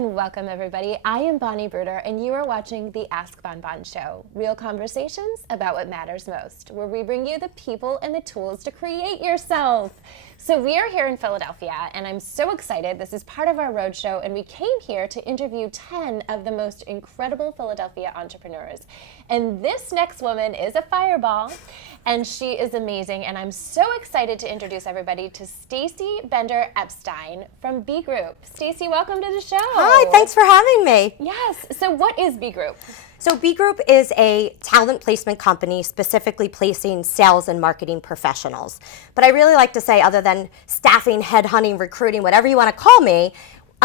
and welcome everybody. I am Bonnie Bruder and you are watching the AskBonBon show, real conversations about what matters most, where we bring you the people and the tools to create yourself. So we are here in Philadelphia and I'm so excited. This is part of our roadshow and we came here to interview 10 of the most incredible Philadelphia entrepreneurs. And this next woman is a fireball and she is amazing, and I'm so excited to introduce everybody to Staci Epstein from BeGroup. Staci, welcome to the show. Hi, thanks for having me. Yes, so what is BeGroup? So BeGroup is a talent placement company specifically placing sales and marketing professionals. But I really like to say, other than staffing, headhunting, recruiting, whatever you want to call me,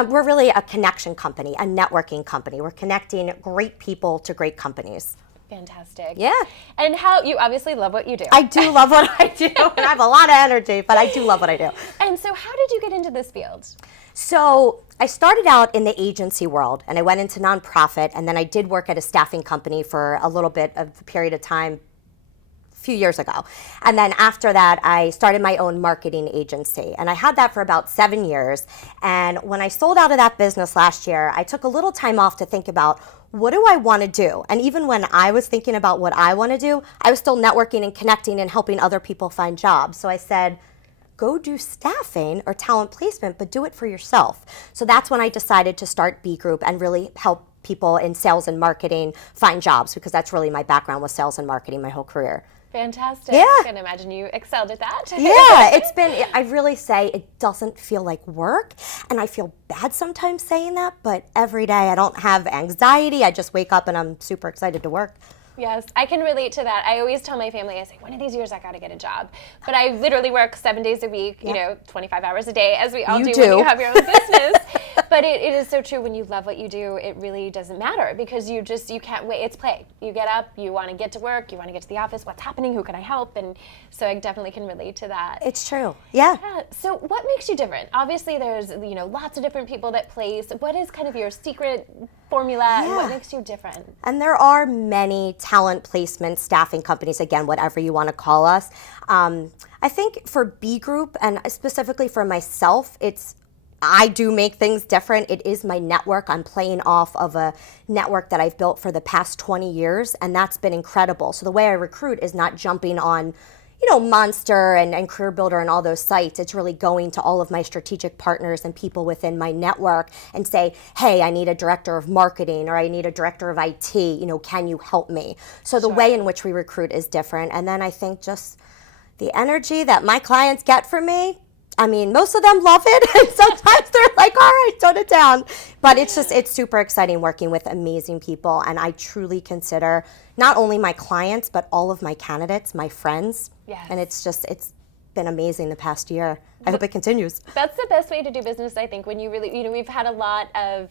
we're really a connection company, a networking company. We're connecting great people to great companies. Fantastic. Yeah. And how you obviously love what you do. I do love what I do, and I have a lot of energy, but I do love what I do. And so how did you get into this field? So I started out in the agency world, and I went into nonprofit, and then I did work at a staffing company for a little bit of a period of time a few years ago. And then after that, I started my own marketing agency, and I had that for about 7 years. And when I sold out of that business last year, I took a little time off to think about, what do I want to do? And even when I was thinking about what I want to do, I was still networking and connecting and helping other people find jobs. So I said, go do staffing or talent placement, but do it for yourself. So that's when I decided to start BeGroup and really help people in sales and marketing find jobs, because that's really my background, was sales and marketing my whole career. Fantastic. Yeah. I can imagine you excelled at that. Yeah, it's been, I really say it doesn't feel like work, and I feel bad sometimes saying that, but every day I don't have anxiety. I just wake up and I'm super excited to work. Yes, I can relate to that. I always tell my family, I say, one of these years I got to get a job. But I literally work 7 days a week, you know, 25 hours a day, as we all do when you have your own business. But it is so true. When you love what you do, it really doesn't matter, because you can't wait. It's play. You get up, you want to get to work, you want to get to the office. What's happening? Who can I help? And so I definitely can relate to that. It's true. Yeah. So what makes you different? Obviously, there's lots of different people that place. What is kind of your secret formula, and what makes you different? And there are many talent placement staffing companies, again, whatever you want to call us. I think for BeGroup, and specifically for myself, I do make things different. It is my network. I'm playing off of a network that I've built for the past 20 years, and that's been incredible. So the way I recruit is not jumping on Monster and Career Builder and all those sites. It's really going to all of my strategic partners and people within my network and say, hey, I need a director of marketing, or I need a director of IT, can you help me? So the way in which we recruit is different. And then I think just the energy that my clients get from me, I mean, most of them love it, and sometimes they're like, all right, tone it down. But it's super exciting working with amazing people, and I truly consider not only my clients, but all of my candidates, my friends. Yes. And it's been amazing the past year. I hope it continues. That's the best way to do business, I think, when you really, we've had a lot of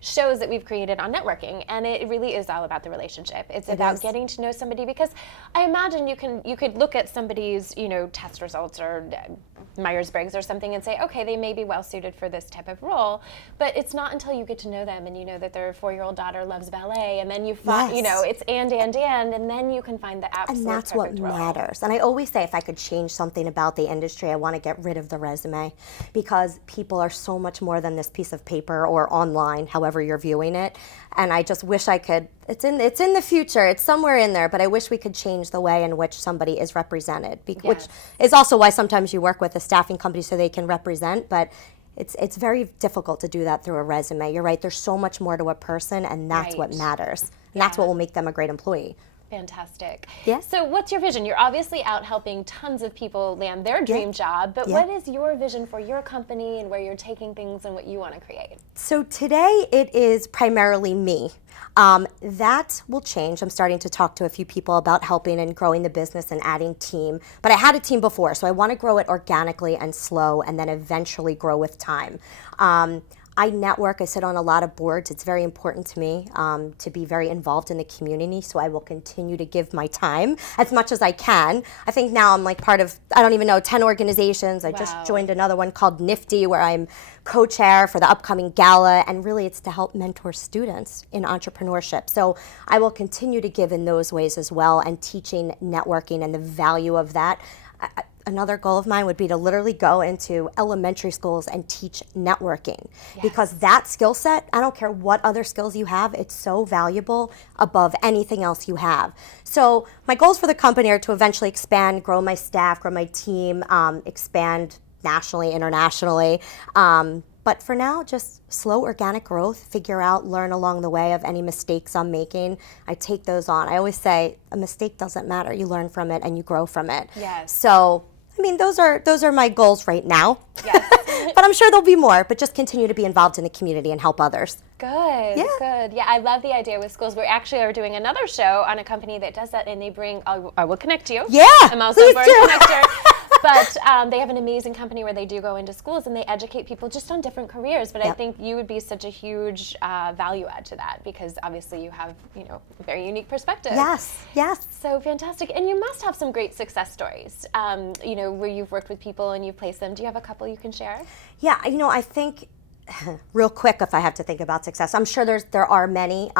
shows that we've created on networking, and it really is all about the relationship. It's about getting to know somebody, because I imagine you could look at somebody's, test results or Myers-Briggs or something and say, okay, they may be well suited for this type of role, but it's not until you get to know them and you know that their 4-year-old daughter loves ballet, and then you find, it's and then you can find the absolute perfect role. And that's what matters. And I always say, if I could change something about the industry, I want to get rid of the resume, because people are so much more than this piece of paper or online, however you're viewing it. And I just wish I could, it's in the future, it's somewhere in there, but I wish we could change the way in which somebody is represented, which is also why sometimes you work with a staffing company so they can represent, but it's very difficult to do that through a resume. You're right, there's so much more to a person, and that's what matters. And that's what will make them a great employee. Fantastic. Yeah. So what's your vision? You're obviously out helping tons of people land their dream job, but what is your vision for your company and where you're taking things and what you want to create? So today it is primarily me. That will change. I'm starting to talk to a few people about helping and growing the business and adding team. But I had a team before, so I want to grow it organically and slow, and then eventually grow with time. I network, I sit on a lot of boards. It's very important to me to be very involved in the community, so I will continue to give my time as much as I can. I think now I'm like part of, I don't even know, 10 organizations. I just joined another one called Nifty, where I'm co-chair for the upcoming gala, and really it's to help mentor students in entrepreneurship. So I will continue to give in those ways as well, and teaching networking and the value of that. another goal of mine would be to literally go into elementary schools and teach networking. Because that skill set, I don't care what other skills you have, it's so valuable above anything else you have. So my goals for the company are to eventually expand, grow my staff, grow my team, expand nationally, internationally. But for now, just slow organic growth, figure out, learn along the way of any mistakes I'm making. I take those on. I always say a mistake doesn't matter. You learn from it and you grow from it. Yes. So, I mean, those are my goals right now. Yes. But I'm sure there'll be more, but just continue to be involved in the community and help others. Good, good. Yeah, I love the idea with schools. We actually are doing another show on a company that does that, and they bring, I will connect you. Yeah, I'm also please a board do. connector. But they have an amazing company where they do go into schools and they educate people just on different careers. But I think you would be such a huge value add to that because obviously you have, a very unique perspective. Yes, yes. So fantastic. And you must have some great success stories, where you've worked with people and you've placed them. Do you have a couple you can share? Yeah, I think, real quick, if I have to think about success, I'm sure there are many.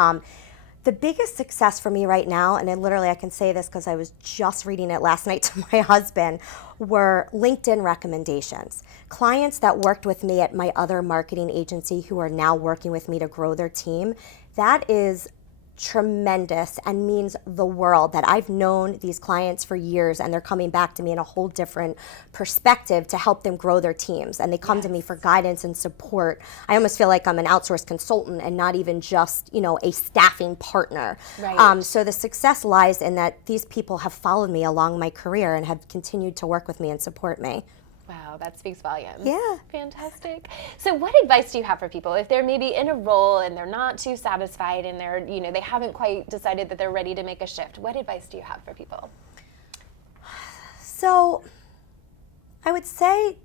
The biggest success for me right now, and I can say this because I was just reading it last night to my husband, were LinkedIn recommendations. Clients that worked with me at my other marketing agency who are now working with me to grow their team, that is tremendous and means the world that I've known these clients for years and they're coming back to me in a whole different perspective to help them grow their teams, and they come to me for guidance and support. I almost feel like I'm an outsourced consultant and not even just a staffing partner. Right. So the success lies in that these people have followed me along my career and have continued to work with me and support me. Wow, that speaks volumes. Yeah. Fantastic. So what advice do you have for people if they're maybe in a role and they're not too satisfied and they're, they haven't quite decided that they're ready to make a shift? What advice do you have for people? So I would say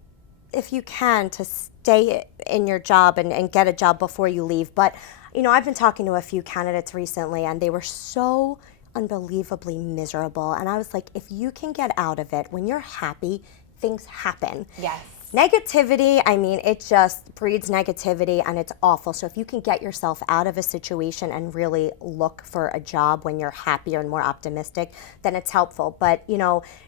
if you can to stay in your job and get a job before you leave. But, I've been talking to a few candidates recently and they were so unbelievably miserable. And I was like, if you can get out of it when you're happy, things happen. Yes. Negativity, it just breeds negativity and it's awful. So if you can get yourself out of a situation and really look for a job when you're happier and more optimistic, then it's helpful. But,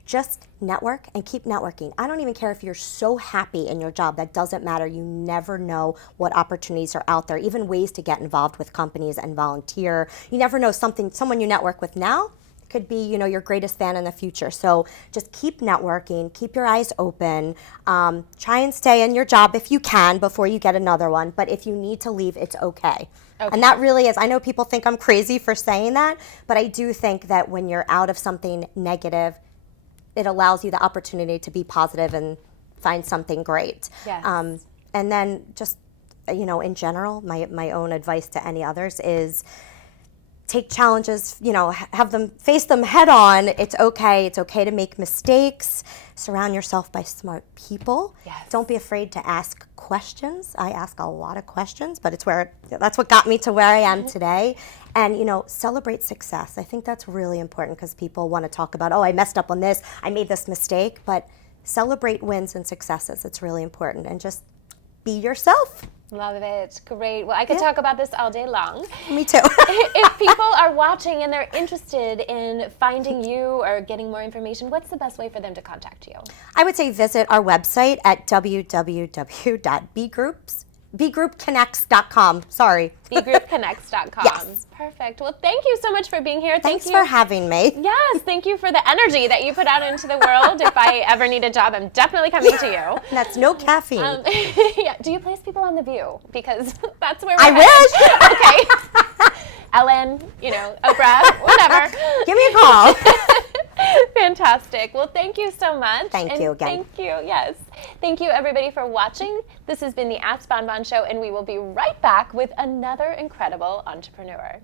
just network and keep networking. I don't even care if you're so happy in your job. That doesn't matter. You never know what opportunities are out there, even ways to get involved with companies and volunteer. You never know someone you network with now could be, your greatest fan in the future. So just keep networking, keep your eyes open, try and stay in your job if you can before you get another one. But if you need to leave, it's okay. And that really is, I know people think I'm crazy for saying that, but I do think that when you're out of something negative, it allows you the opportunity to be positive and find something great. Yes. And then just, in general, my own advice to any others is take challenges, face them head on. It's okay. It's okay to make mistakes. Surround yourself by smart people. Yes. Don't be afraid to ask questions. I ask a lot of questions, but that's what got me to where I am today. And, celebrate success. I think that's really important because people want to talk about, I messed up on this, I made this mistake, but celebrate wins and successes. It's really important. And just be yourself. Love it. Great. Well, I could talk about this all day long. Me too. If people are watching and they're interested in finding you or getting more information, what's the best way for them to contact you? I would say visit our website at www.begroupconnects.com. Sorry. BeGroupConnects.com. Yes. Perfect. Well, thank you so much for being here. Thanks for having me. Yes, thank you for the energy that you put out into the world. If I ever need a job, I'm definitely coming to you. That's no caffeine. Yeah. Do you place people on The View? Because that's where I we're wish. Okay. Ellen, Oprah, whatever. Give me a call. Fantastic. Well, thank you so much. Thank you again. Thank you. Yes. Thank you, everybody, for watching. This has been the AskBonBon Show, and we will be right back with another incredible entrepreneur.